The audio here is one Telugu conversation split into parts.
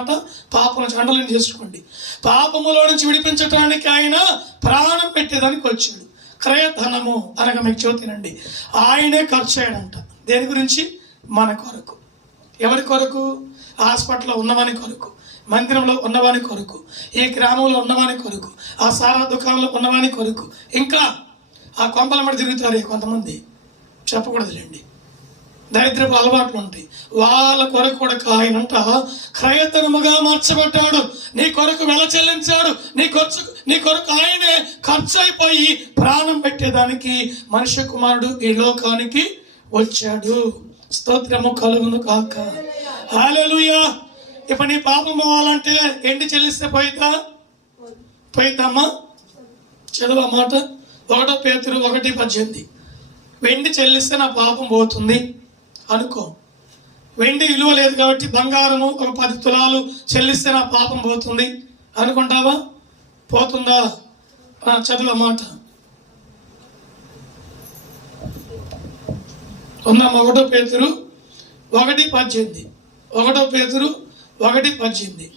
మాట పాపను చండలం చేసుకోండి. పాపములో నుంచి విడిపించడానికి ఆయన ప్రాణం పెట్టేదానికి వచ్చాడు. క్రయధనము అనగా మీకు చూతినండి ఆయనే ఖర్చు చేయడంట దేని గురించి? మన కొరకు. ఎవరి కొరకు? హాస్పిటల్లో ఉన్నవాని కొరకు. మందిరంలో ఉన్నవాని కొరకు. ఈ గ్రామంలో ఉన్నవాని కొరకు. ఆ సారా దుకాణంలో ఉన్నవాని కొరకు. ఇంకా ఆ కొంపల మీద తిరుగుతారు కొంతమంది. చెప్పకూడదులేండి. దరిద్రపు అలవాట్లు ఉంటాయి. వాళ్ళ కొరకు కూడా ఆయనంట క్రయతనముగా మార్చబడ్డాడు. నీ కొరకు వెల చెల్లించాడు. నీ ఖర్చు నీ కొరకు ఆయనే ఖర్చు అయిపోయి ప్రాణం పెట్టేదానికి మనిషి కుమారుడు ఈ లోకానికి వచ్చాడు. స్తోత్రము కలుగును కాక హాలెలూయా ఇప్పుడు నీ పాపం పోవాలంటే ఎండి చెల్లిస్తే పోయిద్దా? పోయిద్దామా? చదువు మాట. ఒకటో పేతురు ఒకటి పద్దెనిమిది. వెండి చెల్లిస్తే నా పాపం పోతుంది. అనుకో. వెండి విలువ లేదు కాబట్టి బంగారము ఒక పది తులాలు చెల్లిస్తే నా పాపం పోతుంది. అనుకుంటావా? పోతుందా? చదువు మాట. ఉందాం ఒకటో పేతురు ఒకటి పద్దెనిమిది. ఒకటో పేతురు ఒకటి పద్దెనిమిది.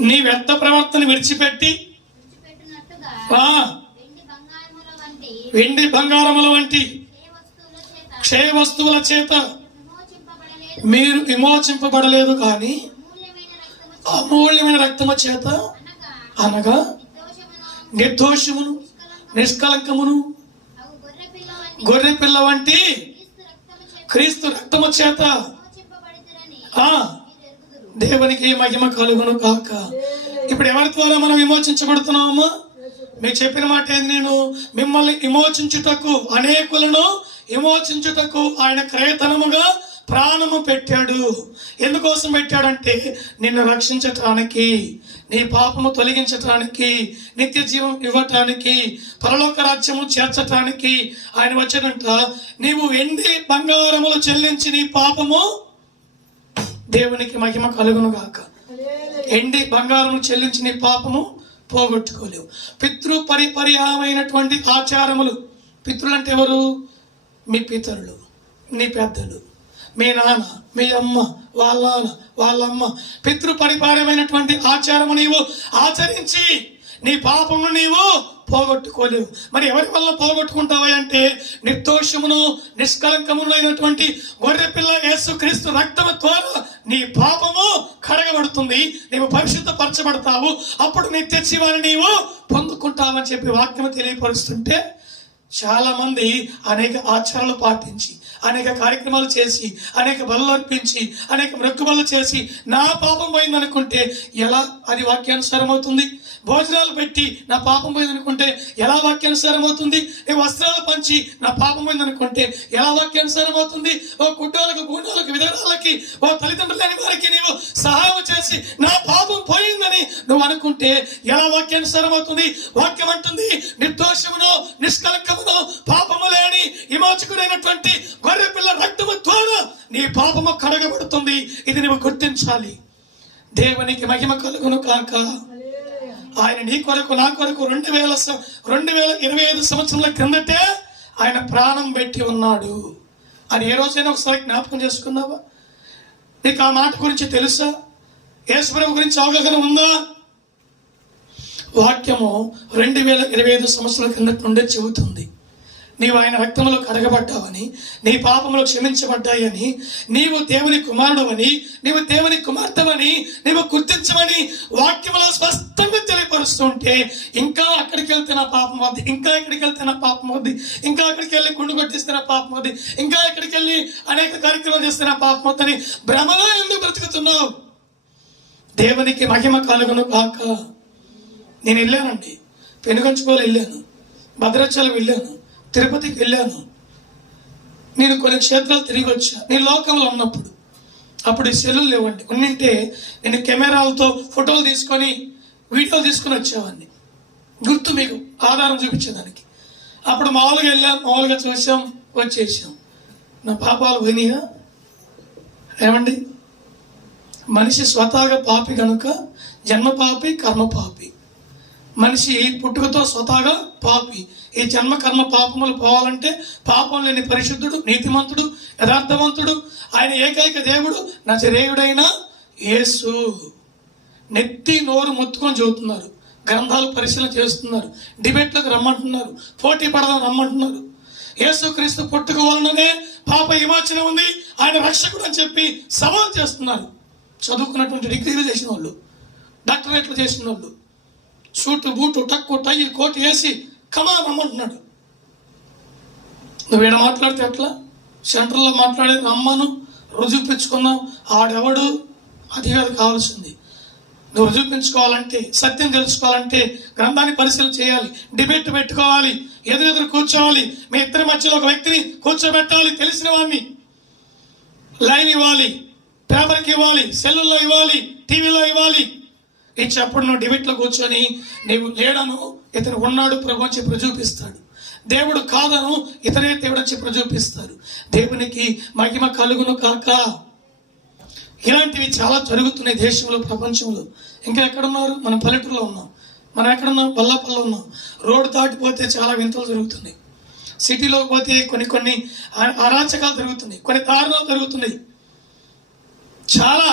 నీ వ్యర్థ ప్రవర్తన విడిచిపెట్టి ఆ, వెండి బంగారముల వంటి క్షయ వస్తువుల చేత మీరు విమోచింపబడలేదు కానీ అమూల్యమైన రక్తము చేత అనగా నిర్దోషమును నిష్కలంకమును గొర్రె పిల్ల వంటి క్రీస్తు రక్తము చేత దేవునికి మహిమ కలుగును కాక ఇప్పుడు ఎవరి ద్వారా మనం విమోచించబడుతున్నామమ్మా మీకు చెప్పిన మాట ఏంది నేను? మిమ్మల్ని విమోచించుటకు అనేకులను విమోచించుటకు ఆయన క్రయతనముగా ప్రాణము పెట్టాడు. ఎందుకోసం పెట్టాడంటే నిన్ను రక్షించటానికి నీ పాపము తొలగించటానికి నిత్య జీవం ఇవ్వటానికి పరలోక రాజ్యము చేర్చటానికి ఆయన వచ్చాడంట. నీవు వెండి బంగారములు చెల్లించి నీ పాపము దేవునికి మహిమ కలుగును గాక ఎండి బంగారం చెల్లించి నీ పాపము పోగొట్టుకోలేవు. పితృ పరిపర్యామైనటువంటి ఆచారములు. పితృలు అంటే ఎవరు? మీ పితరులు నీ పెద్దలు మీ నాన్న మీ అమ్మ వాళ్ళ నాన్న వాళ్ళమ్మ పితృ పరిపారమైనటువంటి ఆచారము నీవు ఆచరించి నీ పాపమును నీవు పోగొట్టుకోలేవు మరి ఎవరి వల్ల పోగొట్టుకుంటావా అంటే నిర్దోషమును నిష్కలంకమును అయినటువంటి గొర్రె పిల్ల యేసు క్రీస్తు రక్తము ద్వారా నీ పాపము కడగబడుతుంది. నీవు పరిశుద్ధపరచబడతావు. అప్పుడు నిత్య జీవాన్ని నీవు పొందుకుంటావని చెప్పి వాక్యము తెలియపరుస్తుంటే చాలా మంది అనేక ఆచారాలు పాటించి అనేక కార్యక్రమాలు చేసి అనేక బలు అర్పించి అనేక మృక్కుబలు చేసి నా పాపం పోయింది అనుకుంటే ఎలా అది వాక్యానుసారం అవుతుంది? భోజనాలు పెట్టి నా పాపం పోయింది అనుకుంటే ఎలా వాక్యానుసారం అవుతుంది? వస్త్రాలు పంచి నా పాపం పోయింది అనుకుంటే ఎలా వాక్యానుసారం అవుతుంది? ఓ కుటుంబాలకు గుండాలకు విధానాలకి ఓ తల్లిదండ్రులు లేని వారికి నీవు సహాయం చేసి నా పాపం పోయిందని నువ్వు అనుకుంటే ఎలా వాక్యానుసారం అవుతుంది? వాక్యం అంటుంది నిర్దోషమును నిష్కలంకమును పాపము లేని విమోచకుడైనటువంటి గొర్రె పిల్ల రక్తము ద్వారా నీ పాపము కడగబడుతుంది. ఇది నువ్వు గుర్తించాలి. దేవునికి మహిమ కలుగును కాక ఆయన నీ కొరకు నా కొరకు రెండు వేల రెండు వేల ఇరవై ఐదు సంవత్సరాల క్రిందటే ఆయన ప్రాణం పెట్టి ఉన్నాడు. అని ఏ రోజైనా ఒకసారి జ్ఞాపకం చేసుకున్నావా? నీకు ఆ మాట గురించి తెలుసా? యేసుప్రభు గురించి అవగాహన ఉందా? వాక్యము రెండు వేల ఇరవై ఐదు సంవత్సరాల కిందటి నుండే చెబుతుంది. నీవు ఆయన రక్తంలో కడగబడ్డావని నీ పాపములు క్షమించబడ్డాయని నీవు దేవుని కుమారుడవని నీవు దేవుని కుమార్తెవని నీవు గుర్తించమని వాక్యములో స్పష్టంగా తెలియపరుస్తుంటే ఇంకా అక్కడికి వెళ్తే నా పాపం వద్ది ఇంకా ఇక్కడికి వెళ్తే నా పాపం వద్ది ఇంకా అక్కడికి వెళ్ళి గుండు కొట్టిస్తే నా పాపం వద్ది ఇంకా ఇక్కడికి వెళ్ళి అనేక కార్యక్రమాలు చేస్తే నా పాపం వద్దని భ్రమలో ఎందుకు బ్రతుకుతున్నావు? దేవునికి మహిమ కలుగును కాక నేను వెళ్ళానండి. పెనుగంచుకోలు వెళ్ళాను. భద్రాచలం వెళ్ళాను. తిరుపతికి వెళ్ళాను. నేను కొన్ని క్షేత్రాలు తిరిగి వచ్చా. నేను లోకంలో ఉన్నప్పుడు. అప్పుడు ఈ సెల్లులు లేవండి. ఉన్నింటే నేను కెమెరాలతో ఫోటోలు తీసుకొని వీడియోలు తీసుకొని వచ్చేవాడిని. గుర్తు మీకు ఆధారం చూపించేదానికి. అప్పుడు మామూలుగా వెళ్ళాం మామూలుగా చూసాం వచ్చేసాం. నా పాపాలు పోయినాయా? ఏమండి? మనిషి స్వతహాగా పాపి కనుక జన్మ పాపి కర్మ పాపి. మనిషి పుట్టుకతో స్వతహాగా పాపి. ఈ జన్మ కర్మ పాపములు పోవాలంటే పాపం లేని పరిశుద్ధుడు నీతిమంతుడు యథార్థవంతుడు ఆయన ఏకైక దేవుడు నచరేయుడైన యేసు. నెత్తి నోరు ముత్తుకొని చెబుతున్నారు గ్రంథాలు పరిశీలన చేస్తున్నారు. డిబేట్లకు రమ్మంటున్నారు. పోటీ పడదాం రమ్మంటున్నారు. యేసుక్రీస్తు పుట్టుక వలననే పాప విమోచన ఉంది. ఆయన రక్షకుడు అని చెప్పి సవాల్ చేస్తున్నారు. చదువుకున్నటువంటి డిగ్రీలు చేసిన వాళ్ళు డాక్టరేట్లు చేసిన వాళ్ళు suit boot tuck tie coat వేసి కమా రమ్మంటున్నాడు నువ్వు ఈడ మాట్లాడితే ఎట్లా? సెంటర్లో మాట్లాడే రమ్మను రుజువు పెంచుకున్నావు. ఆడెవడు? అది కాదు కావాల్సింది. నువ్వు రుజువు పెంచుకోవాలంటే సత్యం తెలుసుకోవాలంటే గ్రంథాన్ని పరిశీలన చేయాలి డిబేట్ పెట్టుకోవాలి ఎదురెదురు కూర్చోవాలి. మీ ఇద్దరి మధ్యలో ఒక వ్యక్తిని కూర్చోబెట్టాలి తెలిసిన వాడిని. లైన్ ఇవ్వాలి పేపర్కి ఇవ్వాలి సెల్లుల్లో ఇవ్వాలి టీవీలో ఇవ్వాలి. ఇచ్చేప్పుడు నువ్వు డిబేట్లో కూర్చొని నీవు లేడను ఇతను ఉన్నాడు ప్రభు అని చెప్పి చూపిస్తాడు దేవుడు కాదను ఇతనే దేవుడు అని చెప్పి చూపిస్తారు దేవునికి మహిమ కలుగును కాక. ఇలాంటివి చాలా జరుగుతున్నాయి దేశంలో ప్రపంచంలో. ఇంకా ఎక్కడున్నారు? మనం పల్లెటూరులో ఉన్నాం. మనం ఎక్కడున్నాం? బల్లాపల్లిలో ఉన్నాం. రోడ్డు దాటిపోతే చాలా వింతలు జరుగుతున్నాయి. సిటీలో పోతే కొన్ని కొన్ని అరాచకాలు జరుగుతున్నాయి. కొన్ని దారుణాలు జరుగుతున్నాయి. చాలా